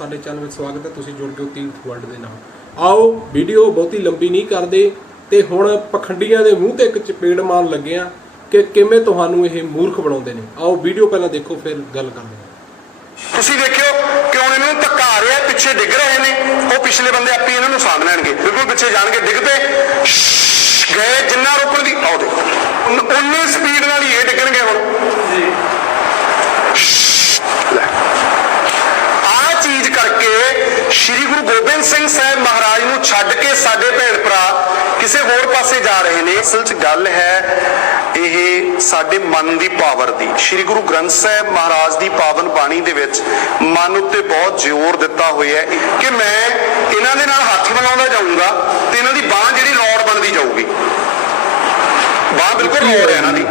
ਸਾਡੇ ਚੈਨਲ ਵਿੱਚ ਸਵਾਗਤ ਹੈ। ਤੁਸੀਂ ਜੁੜ ਗਏ ਹੋ ਤੀਰਥ ਵਰਲਡ ਦੇ ਨਾਲ। ਆਓ ਵੀਡੀਓ ਬਹੁਤੀ ਲੰਬੀ ਨਹੀਂ ਕਰਦੇ ਤੇ ਹੁਣ ਪਖੰਡੀਆਂ ਦੇ ਮੂੰਹ ਤੇ ਇੱਕ ਚਪੇੜ ਮਾਰਨ ਲੱਗੇ ਆ ਕਿ ਕਿਵੇਂ ਤੁਹਾਨੂੰ ਇਹ ਮੂਰਖ ਬਣਾਉਂਦੇ ਨੇ। ਆਓ ਵੀਡੀਓ ਪਹਿਲਾਂ ਦੇਖੋ ਫਿਰ ਗੱਲ ਕਰਦੇ ਹਾਂ। ਤੁਸੀਂ ਦੇਖਿਓ ਕਿ ਹੁਣ ਇਹਨਾਂ ਨੂੰ ਧੱਕਾ ਆ ਰਿਹਾ ਪਿੱਛੇ ਡਿੱਗ ਰਹੇ ਨੇ। ਉਹ ਪਿਛਲੇ ਬੰਦੇ ਆਪੇ ਇਹਨਾਂ ਨੂੰ ਸਾਂਭ ਲੈਣਗੇ। ਬਿਲਕੁਲ ਪਿੱਛੇ ਜਾਣਗੇ ਡਿੱਗਦੇ। ਗਏ ਜਿੰਨਾ ਰੋਕਣ ਦੀ। ਆਓ ਦੇਖੋ। ਉਨ- ਉਨੀ ਸਪੀਡ ਨਾਲ ਹੀ ਇਹ ਡਿੱਗਣਗੇ ਹੁਣ। ਜੀ ਲੈ ਆ ਚੀਜ਼ ਕਰਕੇ ਸ੍ਰੀ ਗੁਰੂ ਗੋਬਿੰਦ ਸਿੰਘ ਸਾਹਿਬ ਮਹਾਰਾਜ ਨੂੰ ਛੱਡ ਕੇ ਸਾਡੇ ਭੈਣ ਭਰਾ ਕਿਸੇ ਹੋਰ ਪਾਸੇ ਜਾ ਰਹੇ ਨੇ, ਅਸਲ 'ਚ ਗੱਲ ਹੈ ਇਹ ਸਾਡੇ ਮਨ ਦੀ ਪਾਵਰ ਦੀ। ਸ੍ਰੀ ਗੁਰੂ ਗ੍ਰੰਥ ਸਾਹਿਬ ਮਹਾਰਾਜ ਦੀ ਪਾਵਨ ਬਾਣੀ ਦੇ ਵਿੱਚ ਮਨ ਉੱਤੇ ਬਹੁਤ ਜ਼ੋਰ ਦਿੱਤਾ ਹੋਇਆ ਹੈ ਕਿ ਮੈਂ ਇਹਨਾਂ ਦੇ ਨਾਲ ਹੱਥ ਮਿਲਾਉਂਦਾ ਜਾਊਂਗਾ ਤੇ ਇਹਨਾਂ ਦੀ ਬਾਹ ਜਿਹੜੀ ਰੋਡ ਬਣਦੀ ਜਾਊਗੀ। ਬਾਹ ਬਿਲਕੁਲ ਰੋਡ ਹੈ ਇਹਨਾਂ ਦੀ।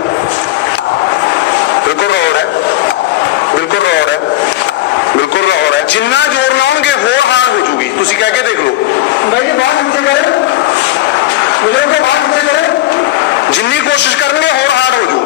जिन्ना ज़ोर होगा हो हार हो जूगी। तुम कह के देख लो। जिनी बात करे। कोशिश करेंगे हो हार हो जू।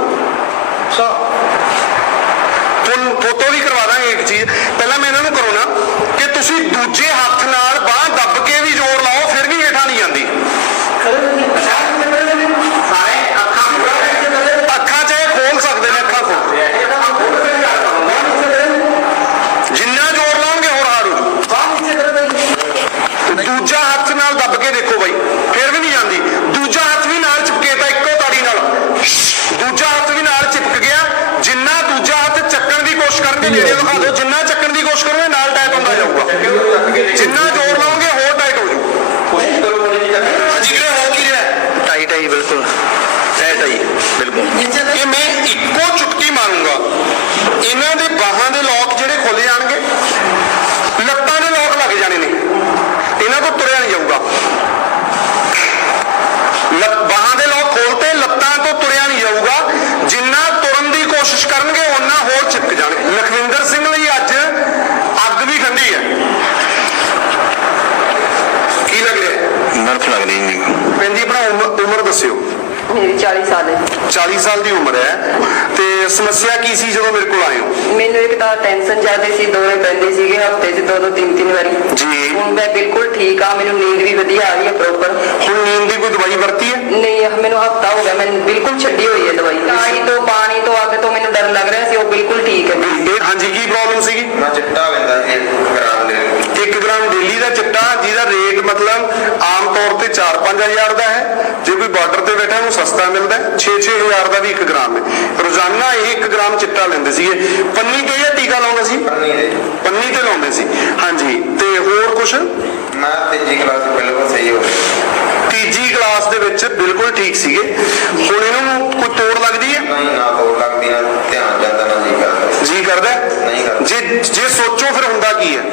ਉਮਰ ਦੱਸਿਓ। ਮੇਰੀ 40 ਸਾਲ ਹੈ। 40 ਸਾਲ ਦੀ ਉਮਰ ਹੈ। ਤੇ ਸਮੱਸਿਆ ਕੀ ਸੀ ਜਦੋਂ ਮੇਰੇ ਕੋਲ ਆਏ ਹੋ ਮੈਨੂੰ ਇੱਕ ਤਾਂ ਟੈਨਸ਼ਨ ਜ਼ਿਆਦਾ ਸੀ ਦੋਵੇਂ ਪੈਂਦੇ ਸੀਗੇ ਹਫ਼ਤੇ 'ਚ ਦੋ ਦੋ ਤਿੰਨ ਤਿੰਨ ਵਾਰੀ। ਜੀ। ਹੁਣ ਮੈਂ ਬਿਲਕੁਲ ਠੀਕ ਆ ਮੈਨੂੰ ਨੀਂਦ ਵੀ ਵਧੀਆ ਆ ਰਹੀ ਹੈ ਪ੍ਰੋਪਰ ਹੁਣ ਨੀਂਦ ਦੀ ਕੋਈ ਦਵਾਈ ਵਰਤੀ ਹੈ? ਨਹੀਂ ਮੈਨੂੰ ਹਫਤਾ ਹੋ ਗਿਆ ਮੈਂ ਬਿਲਕੁਲ ਛੱਡੀ ਹੋਈ ਹੈ ਦਵਾਈ। ਪਾਣੀ ਤੋਂ ਪਾਣੀ ਤੋਂ ਅੱਗ ਤੋਂ ਮੈਨੂੰ ਡਰ ਲੱਗ ਰਿਹਾ ਸੀ ਉਹ ਬਿਲਕੁਲ ਠੀਕ ਹੈ। ਇਹ ਹਾਂਜੀ ਕੀ ਪ੍ਰੋਬਲਮ ਸੀਗੀ? ਮੈਂ ਚਿੱਟਾ ਵੰਦਾ ਸੀ 1 ਗ੍ਰਾਮ ਦੇ 1 ਗ੍ਰਾਮ ਡੇਲੀ ਦਾ ਚਿੱਟਾ ਜਿਹਦਾ ਰੇਟ ਮਤਲਬ ਆਮ ਤੌਰ ਤੇ 4-5000 ਦਾ ਹੈ ਜੇ ਕੋਈ ਬਾਰਡਰ ਤੇ ਬੈਠਾ ਉਹਨੂੰ ਸਸਤਾ ਮਿਲਦਾ 6-6000 ਦਾ ਵੀ 1 ਗ੍ਰਾਮ ਹੈ। ਰੋਜ਼ਾਨਾ ਇਹ 1 ਗ੍ਰਾਮ ਚਿੱਟਾ ਲੈਂਦੇ ਸੀਗੇ। ਪੰਨੀ ਤੇ ਜਾਂ ਟੀਕਾ ਲਾਉਂਦੇ ਸੀ? ਪੰਨੀ ਤੇ ਲਾਉਂਦੇ ਸੀ। ਹਾਂਜੀ ਤੇ ਹੋਰ ਕੁਝ ਮੈਂ ਤੀਜੀ ਕਲਾਸ ਬਿਲਕੁਲ ਸਹੀ ਹੋ ਤੀਜੀ ਕਲਾਸ ਦੇ ਵਿੱਚ ਬਿਲਕੁਲ ਠੀਕ ਸੀਗੇ। ਹੁਣ ਇਹਨਾਂ ਕੋਈ ਤੋੜ ਲੱਗਦੀ ਹੈ? ਨਹੀਂ ਨਾ ਤੋੜ ਲੱਗਦੀ ਨਾ ਧਿਆਨ ਜਾਂਦਾ ਨਾ ਜੀ ਕਰਦਾ। ਜੀ ਕਰਦਾ ਹੈ? ਨਹੀਂ ਕਰਦਾ। ਜੇ ਜੇ ਸੋਚੋ ਫਿਰ ਹੁੰਦਾ ਕੀ ਹੈ?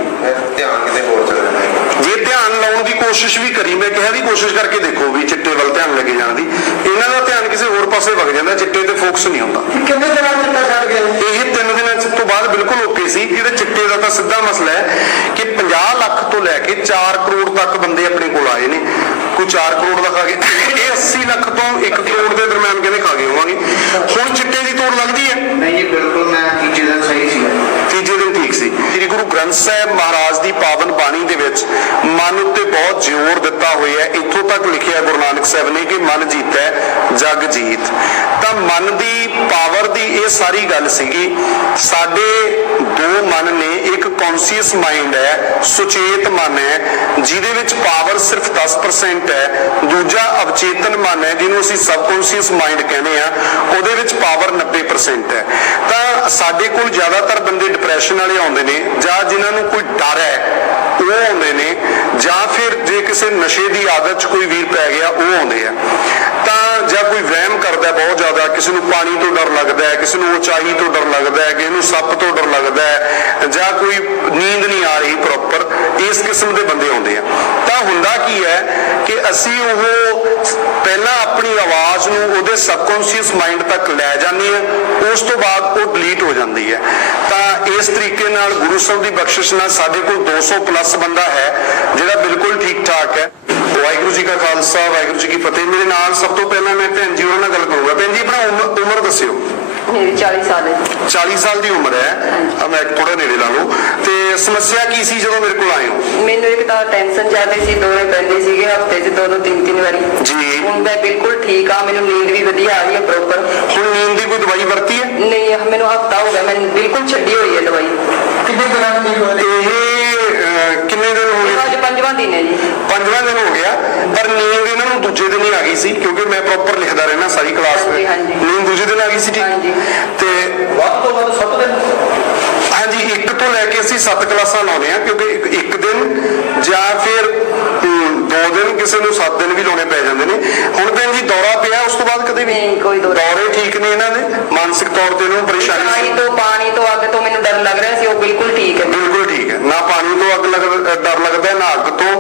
ਧਿਆਨ ਕਿਤੇ ਹੋਰ ਚਲੇ ਜਾਂਦਾ ਜੇ ਧਿਆਨ ਲਾਉਣ ਦੀ ਕੋਸ਼ਿਸ਼ ਵੀ ਕਰੀ ਮੈਂ ਕਿਹਾ ਵੀ ਕੋਸ਼ਿਸ਼ ਕਰਕੇ ਦੇਖੋ ਵੀ ਚਿੱਟੇ ਵੱਲ ਧਿਆਨ ਲੱਗੇ ਜਾਣ ਦੀ। ਇਹਨਾਂ ਦਾ ਧਿਆਨ ਕਿਸੇ ਹੋਰ ਪਾਸੇ ਵਗ ਜਾਂਦਾ ਚਿੱਟੇ ਤੇ ਫੋਕਸ ਨਹੀਂ ਹੁੰਦਾ। ਕਿੰਨੇ ਦਿਨਾਂ ਚਿੱਟਾ ਛੱਡ ਗਿਆ ਇਹ? ਤਿੰਨ ਦਿਨਾਂ ਤੋਂ ਬਾਅਦ ਬਿਲਕੁਲ ਓਕੇ ਸੀ ਇਹਦੇ ਚਿੱਟੇ ਦਾ ਤਾਂ ਸਿੱਧਾ ਮਸਲਾ ਹੈ ਕਿ 50 ਲੱਖ ਤੋਂ ਲੈ ਕੇ 4 ਕਰੋੜ ਤੱਕ ਬੰਦੇ ਆਪਣੇ ਕੋਲ ਆਏ ਨੇ। ਕੋਈ 4 ਕਰੋੜ ਦਾ ਖਾ ਗਿਆ। ਇਹ 80 ਲੱਖ ਤੋਂ 1 ਕਰੋੜ ਦੇ ਦਰਮਿਆਨ ਕਹਿੰਦੇ ਖਾ ਗਏ ਹੋਵਾਂਗੇ ਹੁਣ ਚਿੱਟੇ ਦੀ ਤੋੜ ਲੱਗਦੀ ਹੈ। ਨਹੀਂ ਇਹ ਗ੍ਰੰਥ ਸਾਹਿਬ ਮਹਾਰਾਜ ਦੀ ਪਾਵਨ ਬਾਣੀ ਦੇ ਵਿੱਚ ਮਨ ਉੱਤੇ ਬਹੁਤ ਜ਼ੋਰ ਦਿੱਤਾ ਹੋਇਆ ਹੈ। ਇੱਥੋਂ ਤੱਕ ਲਿਖਿਆ ਗੁਰੂ ਨਾਨਕ ਸਾਹਿਬ ਨੇ ਕਿ ਮਨ ਜੀਤੈ ਜਗਜੀਤ ਤਾਂ ਮਨ ਦੀ ਪਾਵਰ ਦੀ ਇਹ ਸਾਰੀ ਗੱਲ ਸੀਗੀ। ਸਾਡੇ ਦੋ ਮਨ ਨੇ, ਇੱਕ ਕੌਨਸ਼ੀਅਸ ਮਾਈਂਡ ਹੈ, ਸੁਚੇਤ ਮਨ ਹੈ, ਜਿਹਦੇ ਵਿੱਚ ਪਾਵਰ ਸਿਰਫ 10% ਹੈ। ਦੂਜਾ ਅਵਚੇਤਨ ਮਨ ਹੈ, ਜਿਹਨੂੰ ਅਸੀਂ ਸਬਕੌਨਸ਼ੀਅਸ ਮਾਈਂਡ ਕਹਿੰਦੇ ਆ ਉਹਦੇ ਵਿੱਚ ਪਾਵਰ 90% ਹੈ। ਤਾਂ ਸਾਡੇ ਕੋਲ ਜ਼ਿਆਦਾਤਰ ਬੰਦੇ ਡਿਪਰੈਸ਼ਨ ਵਾਲੇ ਆਉਂਦੇ ਨੇ, ਜਾਂ ਜਿਨ੍ਹਾਂ ਨੂੰ ਕੋਈ ਡਰ ਹੈ, ਉਹ ਆਉਂਦੇ ਨੇ, ਜਾਂ ਫਿਰ ਜੇ ਕਿਸੇ ਨਸ਼ੇ ਦੀ ਆਦਤ 'ਚ ਕੋਈ ਵੀਰ ਪੈ ਗਿਆ, ਉਹ ਆਉਂਦੇ ਆ। ਤਾਂ ਜਾਂ ਕੋਈ ਵਹਿਮ ਕਰਦਾ ਬਹੁਤ ਜ਼ਿਆਦਾ, ਕਿਸੇ ਨੂੰ ਪਾਣੀ ਤੋਂ ਡਰ ਲੱਗਦਾ ਹੈ, ਕਿਸੇ ਨੂੰ ਉਚਾਈ ਤੋਂ ਡਰ ਲੱਗਦਾ ਹੈ, ਕਿਸੇ ਨੂੰ ਸੱਪ ਤੋਂ ਡਰ ਲੱਗਦਾ ਹੈ, ਜਾਂ ਕੋਈ ਨੀਂਦ ਨਹੀਂ ਆ ਰਹੀ ਪ੍ਰੋਪਰ ਇਸ ਕਿਸਮ ਦੇ ਬੰਦੇ ਆਉਂਦੇ ਆ। ਤਾਂ ਹੁੰਦਾ ਕੀ ਹੈ ਕਿ ਅਸੀਂ ਉਹ ਪਹਿਲਾਂ ਆਪਣੀ ਆਵਾਜ਼ ਨੂੰ ਉਹਦੇ ਸਬਕੌਂਸ਼ੀਅਸ ਮਾਈਂਡ ਤੱਕ ਲੈ ਜਾਂਦੇ ਆ ਉਸ ਤੋਂ ਬਾਅਦ ਉਹ ਡਿਲੀਟ ਹੋ ਜਾਂਦੀ ਹੈ। ਤਾਂ ਇਸ ਤਰੀਕੇ ਨਾਲ ਗੁਰੂ ਸਾਹਿਬ ਦੀ ਬਖਸ਼ਿਸ਼ ਨਾਲ ਸਾਡੇ ਕੋਲ 200 ਪਲੱਸ ਬੰਦਾ ਹੈ, ਜਿਹੜਾ ਬਿਲਕੁਲ ਠੀਕ ਠਾਕ ਹੈ। ਵਾਹਿਗੁਰੂ ਜੀ ਕਾ ਖਾਲਸਾ ਵਾਹਿਗੁਰੂ ਜੀ ਕੀ ਫਤਿਹ। ਮੇਰੇ ਨਾਲ ਸਭ ਤੋਂ ਪਹਿਲਾਂ ਮੈਂ ਭੈਣ ਜੀ ਉਹਨਾਂ ਨਾਲ ਗੱਲ ਕਰੂੰਗਾ। ਭੈਣ ਜੀ ਆਪਣਾ ਉਮਰ- ਦੱਸਿਓ। ਮੇਰੀ 40 ਸਾਲ ਹੈ 40 ਸਾਲ ਦੀ ਉਮਰ ਹੈ। ਆ ਮੈਂ ਥੋੜਾ ਨੇੜੇ ਲਾ ਲਓ ਤੇ ਸਮੱਸਿਆ ਕੀ ਸੀ ਜਦੋਂ ਮੇਰੇ ਕੋਲ ਆਏ ਹੋ? ਮੈਨੂੰ ਇੱਕ ਤਾਂ ਟੈਨਸ਼ਨ ਜ਼ਿਆਦਾ ਸੀ ਦੋਵੇਂ ਪੈਂਦੇ ਸੀਗੇ ਹਫ਼ਤੇ 'ਚ ਦੋ ਦੋ ਤਿੰਨ ਤਿੰਨ ਵਾਰੀ। ਜੀ। ਹੁਣ ਮੈਂ ਬਿਲਕੁਲ ਠੀਕ ਆ ਮੈਨੂੰ ਨੀਂਦ ਵੀ ਵਧੀਆ ਆ ਰਹੀ ਹੈ ਪ੍ਰੋਪਰ ਹੁਣ ਨੀਂਦ ਦੀ ਕੋਈ ਦਵਾਈ ਵਰਤੀ ਹੈ? ਨਹੀਂ ਮੈਨੂੰ ਹਫਤਾ ਹੋ ਗਿਆ ਮੈਂ ਬਿਲਕੁਲ ਛੱਡੀ ਹੋਈ ਹੈ ਦਵਾਈ। ਕਿੰਨੇ ਦਿਨਾਂ ਦੀ ਇਹ ਕਿੰਨੇ ਦਿਨ ਹੋ ਗਏ? ਪੰਜਵਾਂ ਦਿਨ ਹੈ ਜੀ। ਪੰਜਵਾਂ ਦਿਨ ਹੋ ਗਿਆ ਪਰ ਨੀਂਦ ਇਹਨਾਂ ਨੂੰ ਦੂਜੇ ਦਿਨ ਹੀ ਆ ਗਈ ਸੀ ਕਿਉਂਕਿ ਮੈਂ ਪ੍ਰੋਪਰ ਲਿਖਦਾ ਰਹਿਣਾ ਸਾਰੀ ਕਲਾਸ ਹਾਂਜੀ। ਨੀਂਦ ਦੂਜੇ ਦਿਨ ਆ ਗਈ ਸੀ ਹਾਂਜੀ। ਠੀਕ ਤੇ ਵੱਧ ਤੋਂ ਵੱਧ 7 ਦਿਨ? ਹਾਂਜੀ ਇੱਕ ਤੋਂ ਲੈ ਕੇ ਅਸੀਂ ਸੱਤ ਕਲਾਸਾਂ ਲਾਉਨੇ ਆ ਕਿਉਂਕਿ ਇੱਕ, ਇੱਕ ਦਿਨ ਜਾਂ ਫਿਰ ਦੋ ਦਿਨ ਕਿਸੇ ਨੂੰ ਸੱਤ ਦਿਨ ਵੀ ਲਾਉਣੇ ਪੈ ਜਾਂਦੇ ਨੇ। ਹੁਣ ਤਾਂ ਜੀ ਦੌਰਾ ਪਿਆ ਉਸ ਤੋਂ ਬਾਅਦ ਕਦੇ ਵੀ? ਨਹੀਂ, ਕੋਈ ਦੌਰਾ। ਦੌਰੇ ਠੀਕ ਨੇ ਇਹਨਾਂ ਦੇ? ਮਾਨਸਿਕ ਤੌਰ ਤੇ ਇਹਨਾਂ ਨੂੰ ਪਰੇਸ਼ਾਨੀ ਪਾਣੀ ਤੋਂ ਪਾਣੀ ਤੋਂ ਅੱਗ ਤੋਂ ਮੈਨੂੰ ਡਰ ਲੱਗ ਰਿਹਾ ਸੀ ਉਹ ਬਿਲਕੁਲ ਠੀਕ ਹੈ। ਨਾ ਪਾਣੀ ਤੋਂ ਅੱਗ ਲੱਗ ਡਰ ਲੱਗਦਾ ਨਾ ਅੱਗ ਤੋਂ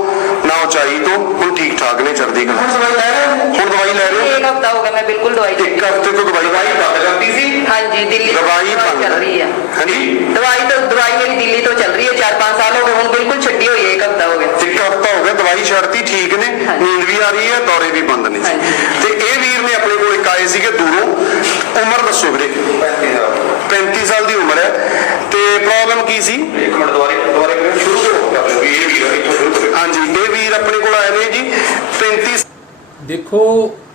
ਨਾ ਉਚਾਈ ਤੋਂ। ਹੁਣ ਠੀਕ ਠਾਕ ਨੇ ਚੜਦੀ ਕਲਾ। ਹੁਣ ਦਵਾਈ ਲੈ ਰਹੇ ਹੋ? ਹੁਣ ਦਵਾਈ ਲੈ ਰਹੇ ਇੱਕ ਹਫਤਾ ਹੋ ਗਿਆ ਮੈਂ ਬਿਲਕੁਲ ਦਵਾਈ ਇੱਕ ਹਫ਼ਤੇ ਤੋਂ ਦਵਾਈ ਦਵਾਈ ਬੰਦ ਕਰਤੀ ਸੀ? ਹਾਂਜੀ ਦਿੱਲੀ ਤੋਂ ਦਵਾਈ ਬੰਦ ਚੱਲ ਰਹੀ ਹੈ ਹਾਂਜੀ? ਦਵਾਈ ਤਾਂ ਦਵਾਈ ਮੇਰੀ ਦਿੱਲੀ ਤੋਂ ਚੱਲ ਰਹੀ ਹੈ 4-5 ਸਾਲ ਹੋ ਗਏ ਹੁਣ ਬਿਲਕੁਲ ਛੱਡੀ ਹੋਈ ਹੈ ਇੱਕ ਹਫਤਾ ਹੋ ਗਿਆ। ਇੱਕ ਹਫ਼ਤਾ ਹੋ ਗਿਆ ਦਵਾਈ ਛੱਡਤੀ ਠੀਕ ਨੇ। ਨੀਂਦ ਵੀ ਆ ਰਹੀ ਹੈ ਦੌਰੇ ਵੀ ਬੰਦ ਨੇ। ਤੇ ਇਹ ਵੀਰ ਨੇ ਆਪਣੇ ਕੋਲ ਇੱਕ ਆਏ ਸੀਗੇ ਦੂਰੋਂ। ਉਮਰ ਦੱਸੋ ਵੀਰੇ 35 ਸਾਲ 35 ਸਾਲ ਦੀ ਉਮਰ ਹੈ ਤੇ ਪ੍ਰੋਬਲਮ ਕੀ ਸੀ? ਇੱਕ ਮਿੰਟ ਦੁਬਾਰੇ ਦੁਬਾਰੇ ਕਰਿਓ ਸ਼ੁਰੂ ਕਰੋ। ਆਪਣੇ ਵੀ ਇਹ ਵੀ ਹੈ ਇੱਥੋਂ ਸ਼ੁਰੂ ਕਰੋ ਹਾਂਜੀ ਇਹ ਵੀਰ ਆਪਣੇ ਕੋਲ ਆਏ ਨੇ ਜੀ। 35 ਦੇਖੋ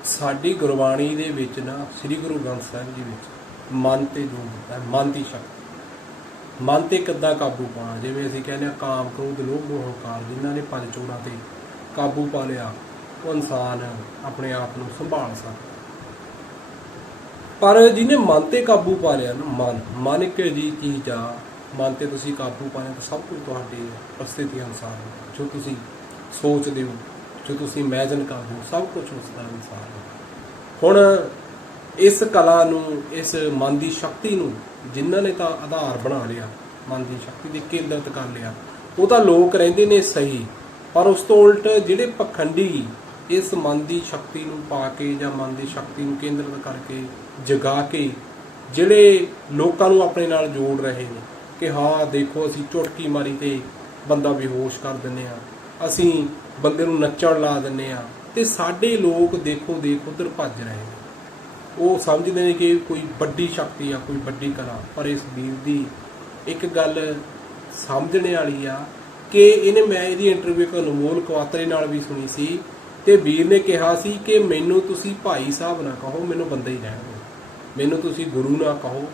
ਸਾਡੀ ਗੁਰਬਾਣੀ ਦੇ ਵਿੱਚ ਨਾ ਸ੍ਰੀ ਗੁਰੂ ਗ੍ਰੰਥ ਸਾਹਿਬ ਜੀ ਵਿੱਚ ਮਨ ਤੇ ਜੋਰ ਦਿੱਤਾ ਹੈ, ਮਨ ਦੀ ਸ਼ਕਤੀ। ਮਨ ਤੇ ਕਿੱਦਾਂ ਕਾਬੂ ਪਾਉਣਾ ਜਿਵੇਂ ਅਸੀਂ ਕਹਿੰਦੇ ਆ ਕਾਮ ਕ੍ਰੋਧ ਲੋਭ ਮੋਹ ਹੰਕਾਰ ਜਿਨ੍ਹਾਂ ਨੇ ਪੰਜ ਚੋੜਾਂ ਤੇ ਕਾਬੂ ਪਾ ਲਿਆ ਉਹ ਇਨਸਾਨ ਆਪਣੇ ਆਪ ਨੂੰ ਸੰਭਾਲ ਸਕਦਾ। ਪਰ ਜਿਹਨੇ ਮਨ ਤੇ ਕਾਬੂ ਪਾ ਲਿਆ ਨਾ, ਮਨ ਮਨ ਇੱਕ ਜੀ ਚੀਜ਼ ਆ। ਮਨ ਤੇ ਤੁਸੀਂ ਕਾਬੂ ਪਾਇਆ ਤਾਂ ਸਭ ਕੁਝ ਤੁਹਾਡੀ ਪ੍ਰਸਥਿਤੀ ਅਨੁਸਾਰ ਜੋ ਤੁਸੀਂ ਸੋਚਦੇ ਹੋ, ਜੋ ਤੁਸੀਂ ਇਮੇਜਿਨ ਕਰਦੇ ਹੋ, ਸਭ ਕੁਝ ਉਸ ਦਾ ਅਨੁਸਾਰ ਹੈ ਹੁਣ ਇਸ ਕਲਾ ਨੂੰ, ਇਸ ਮਨ ਦੀ ਸ਼ਕਤੀ ਨੂੰ ਜਿਨ੍ਹਾਂ ਨੇ ਤਾਂ ਆਧਾਰ ਬਣਾ ਲਿਆ, ਮਨ ਦੀ ਸ਼ਕਤੀ ਦੇ ਕੇਂਦਰਿਤ ਕਰ ਲਿਆ, ਉਹ ਤਾਂ ਲੋਕ ਰਹਿੰਦੇ ਨੇ ਸਹੀ, ਪਰ ਉਸ ਤੋਂ ਉਲਟ ਜਿਹੜੇ ਪਖੰਡੀ ਇਸ ਮਨ ਦੀ ਸ਼ਕਤੀ ਨੂੰ ਪਾ ਕੇ ਜਾਂ ਮਨ ਦੀ ਸ਼ਕਤੀ ਨੂੰ ਕੇਂਦਰਿਤ ਕਰਕੇ ਜਗਾ ਕੇ ਜਿਹੜੇ ਲੋਕਾਂ ਨੂੰ ਆਪਣੇ ਨਾਲ ਜੋੜ ਰਹੇ ਨੇ ਕਿ ਹਾਂ, ਦੇਖੋ, ਅਸੀਂ ਚੁਟਕੀ ਮਾਰੀ ਤੇ ਬੰਦਾ ਬੇਹੋਸ਼ ਕਰ ਦਿੰਨੇ ਆ ਅਸੀਂ ਬੰਦੇ ਨੂੰ ਨੱਚਣ ਲਾ ਦਿੰਨੇ ਆ ਤੇ ਸਾਡੇ ਲੋਕ ਦੇਖੋ, ਦੇਖ, ਉਧਰ ਭੱਜ ਰਹੇ ਨੇ। ਉਹ ਸਮਝਦੇ ਨੇ ਕਿ ਕੋਈ ਵੱਡੀ ਸ਼ਕਤੀ ਆ, ਕੋਈ ਵੱਡੀ ਕਲਾ, ਪਰ ਇਸ ਵੀਰ ਦੀ ਇੱਕ ਗੱਲ ਸਮਝਣੇ ਵਾਲੀ ਆ ਕਿ ਇਹਨੇ ਮੈਂ ਇਹਦੀ ਇੰਟਰਵਿਊ ਇੱਕ ਅਨਮੋਲ ਕਵਾਤਰੇ ਨਾਲ ਵੀ ਸੁਣੀ ਸੀ। ਤੇ ਵੀਰ ਨੇ ਕਿਹਾ ਸੀ ਕਿ ਮੈਨੂੰ ਤੁਸੀਂ ਭਾਈ ਸਾਹਿਬ ਨਾ ਕਹੋ, ਮੈਨੂੰ ਬੰਦਾ ਹੀ ਰਹਿਣ ਦਿਓ। ਮੈਨੂੰ ਤੁਸੀਂ ਗੁਰੂ ਨਾ ਕਹੋ,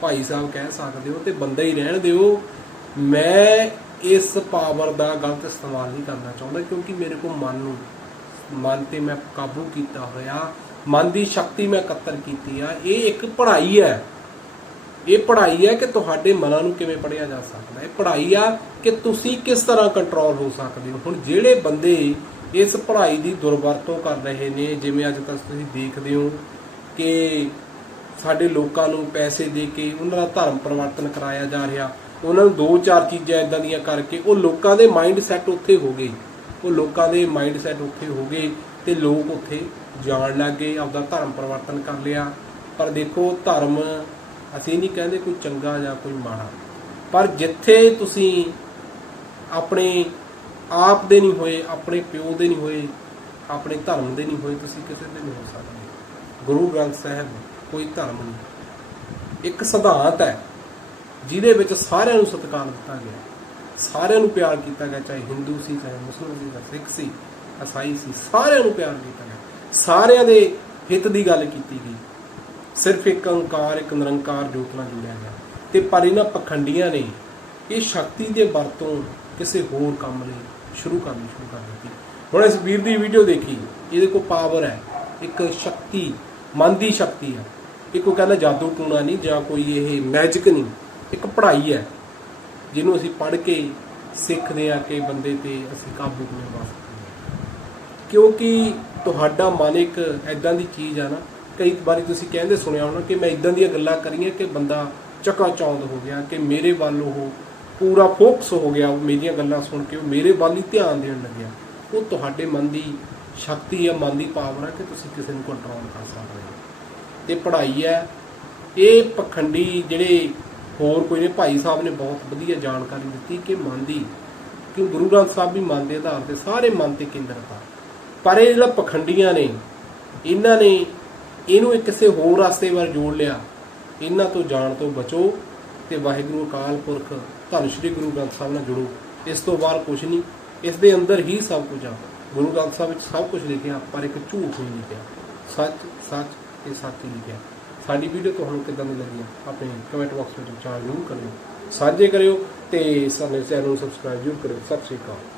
ਭਾਈ ਸਾਹਿਬ ਕਹਿ ਸਕਦੇ ਹੋ ਤੇ ਬੰਦਾ ਹੀ ਰਹਿਣ ਦਿਓ। ਮੈਂ ਇਸ ਪਾਵਰ ਦਾ ਗਲਤ ਇਸਤੇਮਾਲ ਨਹੀਂ ਕਰਨਾ ਚਾਹੁੰਦਾ ਕਿਉਂਕਿ ਮੇਰੇ ਕੋਲ ਮਨ ਨੂੰ, ਮਨ ਤੇ ਮੈਂ ਕਾਬੂ ਕੀਤਾ ਹੋਇਆ। ਮਨ ਦੀ ਸ਼ਕਤੀ ਮੈਂ ਇਕੱਤਰ ਕੀਤੀ ਆ। ਇਹ ਇੱਕ ਪੜ੍ਹਾਈ ਹੈ। ਇਹ ਪੜ੍ਹਾਈ ਹੈ ਕਿ ਤੁਹਾਡੇ ਮਨਾਂ ਨੂੰ ਕਿਵੇਂ ਪੜ੍ਹਿਆ ਜਾ ਸਕਦਾ ਹੈ। ਇਹ ਪੜ੍ਹਾਈ ਆ ਕਿ ਤੁਸੀਂ ਕਿਸ ਤਰ੍ਹਾਂ ਕੰਟਰੋਲ ਹੋ ਸਕਦੇ ਹੋ। ਹੁਣ ਜਿਹੜੇ ਬੰਦੇ ਇਸ ਪੜ੍ਹਾਈ ਦੀ ਦੁਰਵਰਤੋਂ ਕਰ ਰਹੇ ਨੇ, ਜਿਵੇਂ ਅੱਜ ਤੱਕ ਤੁਸੀਂ ਦੇਖਦੇ ਹੋ ਕਿ ਸਾਡੇ ਲੋਕਾਂ ਨੂੰ ਪੈਸੇ ਦੇ ਕੇ ਉਹਨਾਂ ਦਾ ਧਰਮ ਪਰਿਵਰਤਨ ਕਰਾਇਆ ਜਾ ਰਿਹਾ। ਉਹਨਾਂ ਨੂੰ ਦੋ ਚਾਰ ਚੀਜ਼ਾਂ ਇਦਾਂ ਦੀਆਂ ਕਰਕੇ ਉਹ ਲੋਕਾਂ ਦੇ ਮਾਈਂਡ ਸੈੱਟ ਉੱਥੇ ਹੋ ਗਏ। ਉਹ ਲੋਕਾਂ ਦੇ ਮਾਈਂਡ ਸੈੱਟ ਉੱਥੇ ਹੋ ਗਏ ਤੇ ਲੋਕ ਉੱਥੇ ਜਾਣ ਲੱਗ ਗਏ, ਆਪਦਾ ਧਰਮ ਪਰਿਵਰਤਨ ਕਰ ਲਿਆ। ਪਰ ਦੇਖੋ, ਧਰਮ ਅਸੀਂ ਨਹੀਂ ਕਹਿੰਦੇ ਕੋਈ ਚੰਗਾ ਜਾਂ ਕੋਈ ਮਾੜਾ। ਪਰ ਜਿੱਥੇ ਤੁਸੀਂ ਆਪਣੇ ਆਪ ਦੇ ਨਹੀਂ ਹੋਏ, ਆਪਣੇ ਪਿਓ ਦੇ ਨਹੀਂ ਹੋਏ, ਆਪਣੇ ਧਰਮ ਦੇ ਨਹੀਂ ਹੋਏ, ਤੁਸੀਂ ਕਿਸੇ ਦੇ ਨਹੀਂ ਹੋ ਸਕਦੇ। ਗੁਰੂ ਗ੍ਰੰਥ ਸਾਹਿਬ, ਕੋਈ ਧਰਮ ਨਹੀਂ। ਇੱਕ ਸਿਧਾਂਤ ਹੈ, ਜਿਹਦੇ ਵਿੱਚ ਸਾਰਿਆਂ ਨੂੰ ਸਤਿਕਾਰ ਦਿੱਤਾ ਗਿਆ। ਸਾਰਿਆਂ ਨੂੰ ਪਿਆਰ ਕੀਤਾ ਗਿਆ, ਚਾਹੇ ਹਿੰਦੂ ਸੀ, ਚਾਹੇ ਮੁਸਲਮਾਨ ਸੀ, ਚਾਹੇ ਸਿੱਖ ਸੀ ਈਸਾਈ ਸੀ, ਸਾਰਿਆਂ ਨੂੰ ਪਿਆਰ ਕੀਤਾ ਗਿਆ। ਸਾਰਿਆਂ ਦੇ ਹਿੱਤ ਦੀ ਗੱਲ ਕੀਤੀ ਗਈ। ਸਿਰਫ ਇੱਕ ਅੰਕਾਰ ਇੱਕ ਨਿਰੰਕਾਰ ਜੋਤ ਨਾਲ ਜੁੜਿਆ ਗਿਆ। ਤੇ ਪਰ ਇਹਨਾਂ ਪਖੰਡੀਆਂ ਨੇ ਇਹ ਸ਼ਕਤੀ ਦੇ ਵਰਤੋਂ ਕਿਸੇ ਹੋਰ ਕੰਮ ਲਈ ਸ਼ੁਰੂ ਕਰਨੀ, ਸ਼ੁਰੂ ਕਰ ਦਿੱਤੀ। ਹੁਣ ਇਸ ਵੀਰ ਦੀ ਵੀਡੀਓ ਦੇਖੀ। ਇਹਦੇ ਕੋਲ ਪਾਵਰ ਹੈ। ਇੱਕ ਸ਼ਕਤੀ, ਮਨ ਦੀ ਸ਼ਕਤੀ ਹੈ। ਇਹ ਕੋਈ ਕਹਿੰਦਾ ਜਾਦੂ ਟੂਣਾ ਨਹੀਂ ਜਾਂ ਕੋਈ ਇਹ ਮੈਜਿਕ ਨਹੀਂ। ਇੱਕ ਪੜ੍ਹਾਈ ਹੈ। ਜਿਹਨੂੰ ਅਸੀਂ ਪੜ੍ਹ ਕੇ ਸਿੱਖਦੇ ਆ ਕਿ ਬੰਦੇ ਤੇ ਅਸੀਂ ਕਾਬੂ ਕਿਵੇਂ ਪਾ ਸਕਦੇ ਕਿਉਂਕਿ ਤੁਹਾਡਾ ਮਨ ਇੱਕ ਐਦਾਂ ਦੀ ਚੀਜ਼ ਆ ਨਾ, ਕਈ ਵਾਰੀ ਤੁਸੀਂ ਕਹਿੰਦੇ ਸੁਣਿਆ ਹੋਣਾ ਕਿ ਮੈਂ ਇਦਾਂ ਦੀਆਂ ਗੱਲਾਂ ਕਰੀਆਂ ਕਿ ਬੰਦਾ ਚਕਾਚੌਂਦ ਹੋ ਗਿਆ, ਕਿ ਮੇਰੇ ਵੱਲ ਉਹ ਪੂਰਾ ਫੋਕਸ ਹੋ ਗਿਆ ਉਹ ਮੇਰੀਆਂ ਗੱਲਾਂ ਸੁਣ ਕੇ, ਉਹ ਮੇਰੇ ਵੱਲ ਹੀ ਧਿਆਨ ਦੇਣ ਲੱਗਿਆ। ਉਹ ਤੁਹਾਡੇ ਮਨ ਦੀ ਸ਼ਕਤੀ ਆ ਮਨ ਦੀ ਪਾਵਰ ਆ ਕਿ ਤੁਸੀਂ ਕਿਸੇ ਨੂੰ ਕੰਟਰੋਲ ਕਰ ਸਕਦੇ ਹੋ। ਤੇ ਪੜ੍ਹਾਈ ਹੈ। ਇਹ ਪਖੰਡੀ ਜਿਹੜੇ ਹੋਰ ਕੋਈ ਨੇ, ਭਾਈ ਸਾਹਿਬ ਨੇ ਬਹੁਤ ਵਧੀਆ ਜਾਣਕਾਰੀ ਦਿੱਤੀ ਕਿ ਮਨ ਦੀ, ਕਿ ਗੁਰੂ ਗ੍ਰੰਥ ਸਾਹਿਬ ਵੀ ਮਨ ਦੇ ਆਧਾਰ ਤੇ ਸਾਰੇ ਮਨ ਤੇ ਕੇਂਦਰਿਤ ਆ। ਪਰ ਇਹ ਜਿਹੜਾ ਪਖੰਡੀਆਂ ਨੇ, ਇਹਨਾਂ ਨੇ ਇਹਨੂੰ ਇੱਕ ਕਿਸੇ ਹੋਰ ਰਸਤੇ ਵੱਲ ਜੋੜ ਲਿਆ। ਇਹਨਾਂ ਤੋਂ ਜਾਣ ਤੋਂ ਬਚੋ। ਤੇ ਵਾਹਿਗੁਰੂ ਅਕਾਲ ਪੁਰਖ ਧੰਨ ਸ਼੍ਰੀ ਗੁਰੂ ਗ੍ਰੰਥ ਸਾਹਿਬ ਨਾਲ ਜੁੜੋ। ਇਸ ਤੋਂ ਬਾਹਰ ਕੁਝ ਨਹੀਂ, ਇਸ ਦੇ ਅੰਦਰ ਹੀ ਸਭ ਕੁਝ ਆ। ਗੁਰੂ ਗ੍ਰੰਥ ਸਾਹਿਬ ਵਿੱਚ ਸਭ ਕੁਝ ਲਿਖਿਆ, ਪਰ ਇੱਕ ਝੂਠ ਨਹੀਂ ਲਿਖਿਆ। ਸੱਚ ਸੱਚ ਤੇ ਸੱਚ ਹੀ ਲਿਖਿਆ। ਸਾਡੀ ਵੀਡੀਓ ਤੁਹਾਨੂੰ ਕਿੱਦਾਂ ਦੀ ਲੱਗੀ ਆਪਣੇ ਕਮੈਂਟ ਬਾਕਸ ਵਿੱਚ ਵਿਚਾਰ ਜ਼ਰੂਰ ਕਰਿਓ। ਸਾਂਝੇ ਕਰਿਓ ਤੇ ਸਾਡੇ ਚੈਨਲ ਨੂੰ ਸਬਸਕ੍ਰਾਈਬ ਜ਼ਰੂਰ ਕਰਿਓ। ਸਤਿ ਸ਼੍ਰੀ ਅਕਾਲ।